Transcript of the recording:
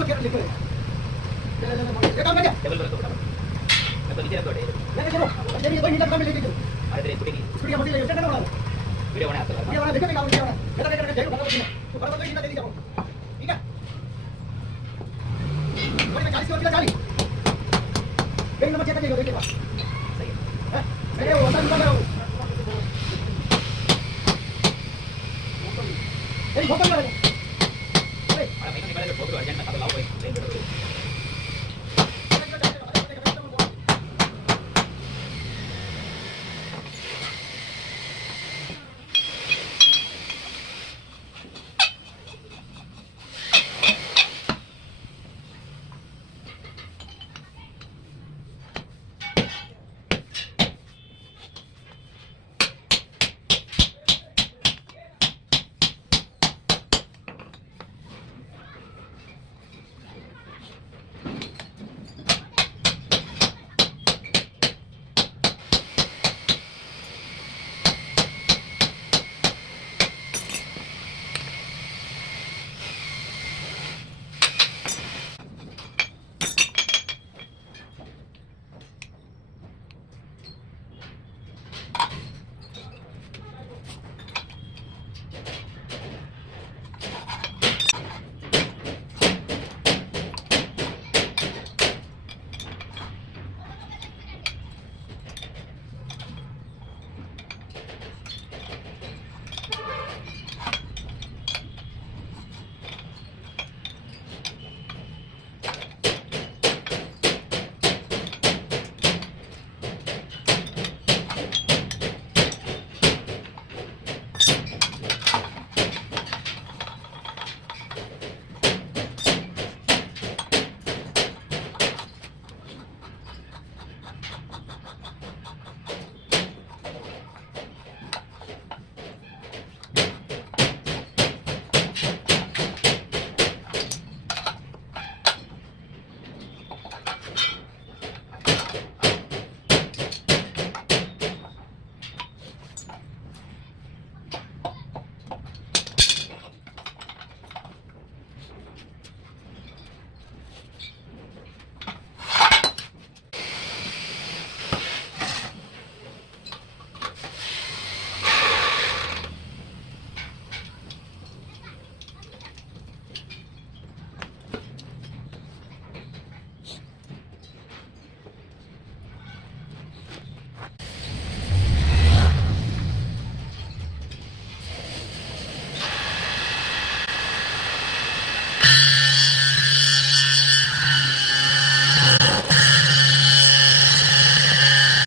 वो क्या लिख रहे हैं ये काम कर दिया टेबल पर रखो फटाफट मैं तो नीचे रख दो लेके चलो तेरी कोई नीला काम लेके चलो अरे तेरे स्कूटी की स्कूटी मत ले स्टैंड बना वीडियो बनाया आपका ये वाला देखो क्या काम किया है बेटा बेटा देखो बता दो तो बराबर कोई नीला दे दीजिए ठीक है कोई मैं 40 की और 40 पेन नंबर चेक कर लो देखिए बस सही है मेरे वो बता दो तेरी फोटो लगा अरे मैं निकाले तो फोटो अर्जेंट में सब लाओ भाई